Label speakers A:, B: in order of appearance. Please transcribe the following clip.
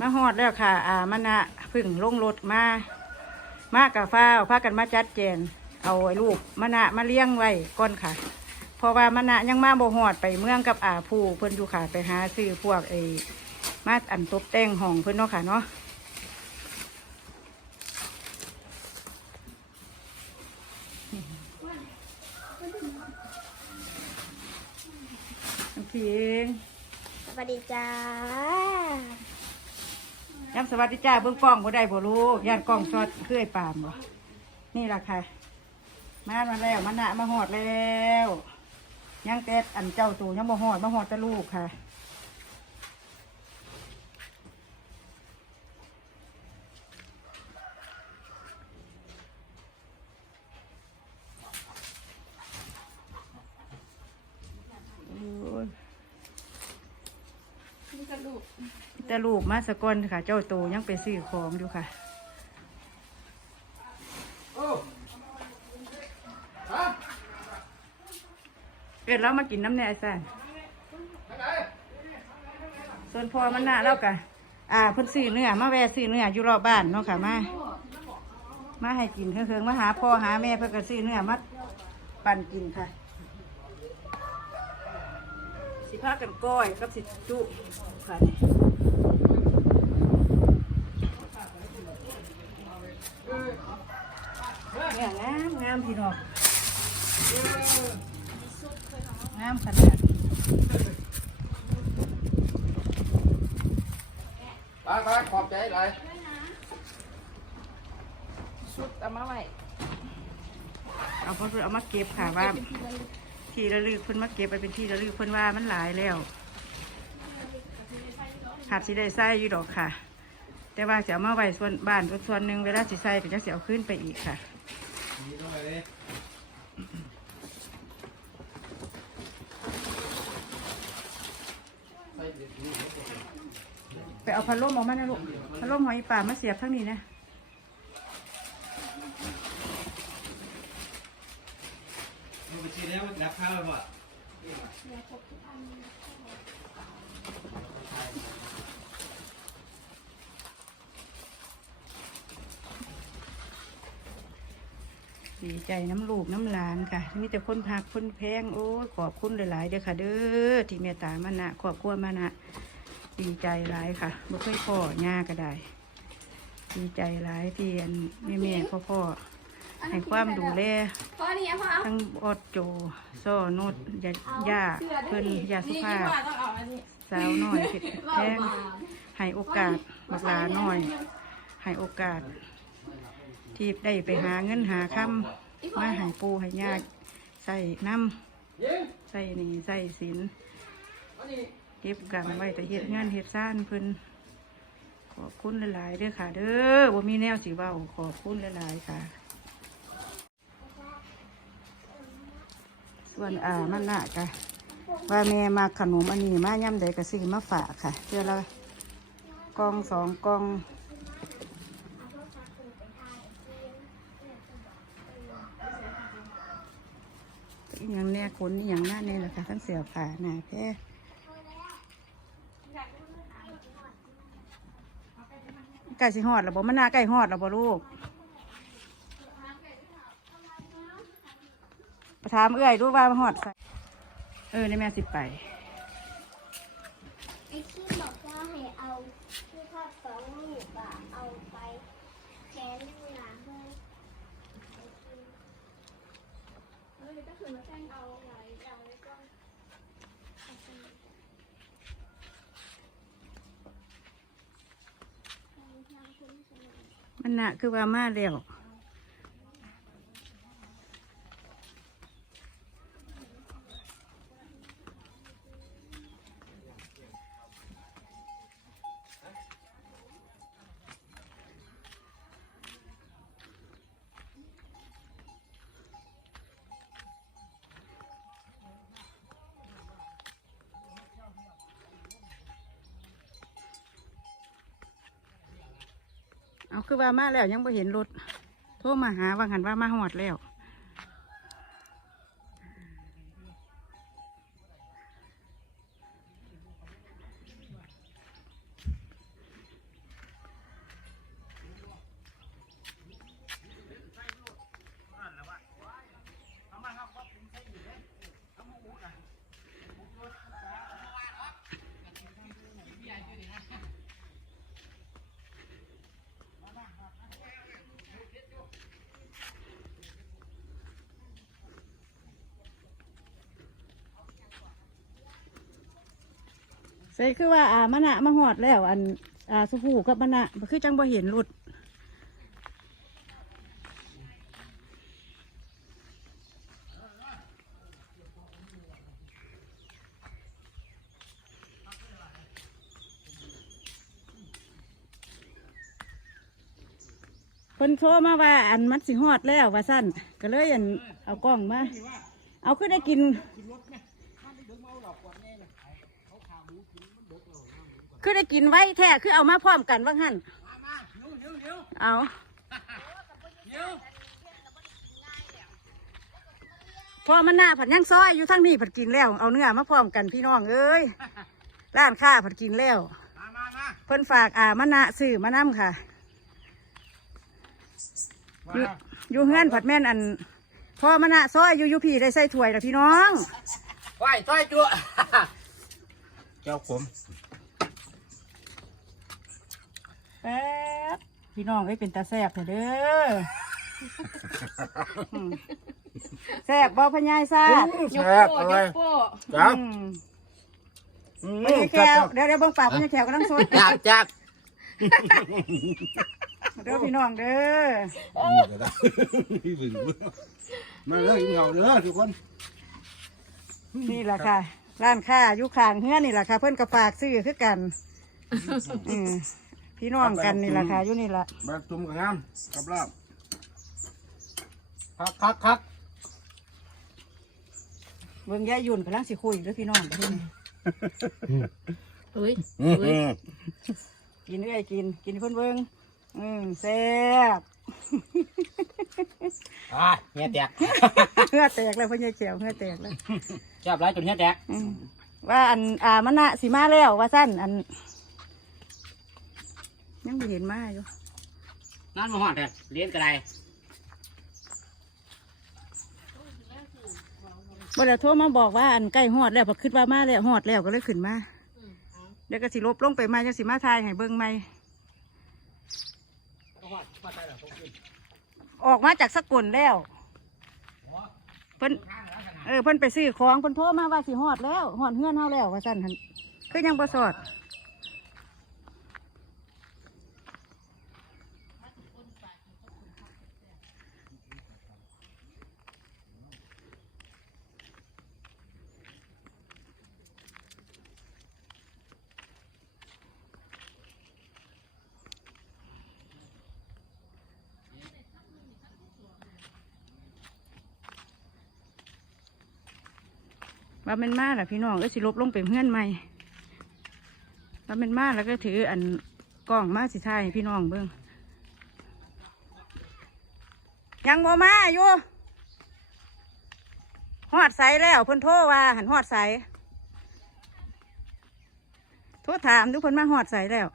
A: มาฮอดแล้วค่ะ อ่ามันนะพึ่งลงรถมา มากับฟ้าพากันมาจัดแจงเอาไอ้ลูกมะนะมาเลี้ยงไว้ก่อนค่ะ เพราะว่ามะนะยังมาบ่ฮอดไปเมืองกับอาผู้เพิ่นอยู่ค่ะไปหาซื้อพวกไอ้มาอันตบแต่งห้องเพิ่นเนาะค่ะเนาะน้องพิง
B: สวัสดีจ้า
A: ย้ำสวัสดีจ้าเบื้องกล้องบ่ได้บ่ลูกย่านกล้องชอดเคลื่อยปามบ่นี่ล่ะค่ะ มามาแล้วมานะมาหอดแล้วยังแต่อันเจ้าตูยังบ่หอดมาหอดแต่ลูกค่ะอ้ย
B: นี่กระดูก
A: แต่ลูกมาสกอนค่ะ เจ้าตูยังไปซื้อของอยู่ค่ะเกิดแล้วมากินน้ำแน่ซ่ส่วนพอมันน่ะแล้วกะอ่าเพิ่นซื้อเนื้อมาแวะซื้อเนื้ออยู่รอบบ้านเนาะค่ะมามาให้กินเคืองๆมาหาพ่อหาแม่เพิ่นก็ซื้อเนื้อมาปั่นกินค่ะ สิพากันก้อยกับสิจุค่ะ เนี่ยงามงามพี่น้องงามขนาด
C: ไปไปขอบใจหลาย
B: ชุดเอามาไว้
A: เอาเพิ่นเอามาเก็บค่ะว่า ที่ระลึกเพิ่นมาเก็บไปเป็นที่ระลึกเพิ่นว่ามันหลายแล้วขาดสิได้ใส่อยู่ดอกค่ะ แต่ว่าจะเอามาไว้ส่วนบ้านส่วนหนึ่งเวลาสิใส่ก็จะเสียเอาขึ้นไปอีกค่ะ
C: นี่ต้องไปเลย
A: ไปเอาพัดลมออกมานะลูกพัดลมหอยป่ามาเสียบทั้งนี้นะ
C: มันไปชี้แล้วรับข้าวแล้วป่ะ
A: ดีใจน้ำลูกน้ำหลานค่ะมีแต่คนพักคนแพงโอ้ยขอบคุณหลายๆเด้อค่ะ เด้อที่เมตตามานะขอบคุณมานะดีใจหลายค่ะบ่เคยพ่อย่าก็ได้ ดีใจหลายที่อันแม่แม่พ่อพ่อๆให้ความดูแล
B: พ่อนี่พ่อเอา
A: ทั้งอดโจโซ่โนดยาย่าเพิ่นยาสุภาพ
B: ต้องเอาอันนี้
A: สาวน้อยเพชรแพงให้โอกาสบักหลาน้อยให้โอกาส ที่ได้ไปหาเงินหาคำมาให้ปูห้ยากใส่น้ำใส่นี่ใส่สินเก็บกังไว้แต่เฮ็ดงานเฮ็ดซ่านเพิ่นขอบคุณหลายๆเด้อค่ะ เด้อบ่มีแนวสิเว้าขอบคุณหลายๆค่ะ ส่วนอ่ามันน่ะค่ะว่าแม่มาขนมอันนี้มาย่ำใดก็ซื้อมาฝากค่ะเดือนละกองสองกอง อย่างเนี้ยขนอย่างหน้าเนี่ยแหละค่ะทั้งเสือผ่าหนาแพร่ไก่สิหอดหรอบ่มันนาไก่หอดหรอบ่ลูกประถามเอื้อยดูว่าหอดใส่เออในแม่สิไป
B: ไอ้ที่บอกว่าให้เอาที่ทอดสองลูกอะเอาไปแทนเวลาให้ มาแจ้งเอาไว้เอาไว้ก่อน
A: มันน่ะคือว่ามาแล้ว เอาคือว่ามาแล้วยังไม่เห็นรถโทรมาหาว่าหันว่ามาหอดแล้ว ใส่คือว่าอ่ามะนะมาหอดแล้ว อันอ่าสุภูกับมะนะคือจังบ่เห็นหลุดเพิ่นโทรมาว่าอันมันสิฮอดแล้วว่าสั้นก็เลยอันเอากล้องมา เอาคือได้กิน คือได้กินไว้แท้คือเอามาพร้อมกันว่าหั่นเอาพอมันหน้าผัดย่างซอยอยู่ทั้งนี้ผัดกินแล้ว เอาเนื้อมาพร้อมกันพี่น้องเอ้ยร้านค้าผัดกินแล้ว
C: มามามา
A: เพิ่นฝากอ่ามะนะซื้อมะน้ำค่ะอยู่อยู่เฮือนผัดแม่นอันพอมะนะซอยอยู่อยู่พี่ได้ใส่ถ้วยแล้วพี่น้อง
C: ไหวต้อยจั่วเจ้าผม
A: แป๊บพี่น้องเอ้ยเป็นตาแซ่บเถอะเด้ออืมแซ่บบ่พญายซาด
C: แซ่บอะไรจ้า
A: อืมพญายแก้วเดี๋ยวเดี๋ยวเบิ่งปากพญายแก้วกำลังสด
C: จักจัก
A: เด้อพี่น้องเด้อ
C: มาเลยเหงาเด้อทุกคน
A: นี่แหละค่ะ ร้านค้าอยู่ข้างเฮือนนี่แหละค่ะ เพิ่นก็ฝากซื้อคือกันอืม พี่น้องกันนี่แหละค่ะอยู่นี่แหละ
C: มาจุ่มกับงามกับลาบคักคักคัก
A: เบิ่งยายยุ่นกำลังสิคุยเด้อพี่น้องเด้อนี่
D: อุ้ย
A: กินเอ้อยกินกินเพิ่นเบิ่งอืมแซ่บ
C: อ่าเฮียแตก
A: เหือแตกแล้วพญายแก้วเหือแตกแล้ว
C: จับไรจนเฮียแตก
A: อืมว่าอันอ่ามันน่ะสิมาแล้วว่าสั้นอัน ยังไม่เห็นมาอยู่
C: นั่นมาหอดเลยเลี้ยงกระไร
A: บ่ได้โทรมาบอกว่าอันใกล้ฮอดแล้วพอคิดว่ามาแล้วฮอดแล้วก็เลยขึ้นมาเดี๋ยวก็สิลบลงไปใหม่จังสิมาทายให้เบิ่งใหม่ออกมาจากสกลแล้วเพิ่นเออเพิ่นไปซื้อของเพิ่นโทรมาว่าสิฮอดแล้วฮอดเฮือนเฮาแล้วว่าซั่นหั่นคือยังบ่สอด ว่าเป็นมาล่ะพี่น้องก็สิลบลงไปเพื่อนใหม่ว่าเป็นมาแล้วก็ถืออันกล้องมาสิทายให้พี่น้องเบิ้งยังโมมาอยู่หอดใสแล้วเพิ่นโทรว่าหันหอดใสโทรถามทุกคนมาหอดใสแล้ว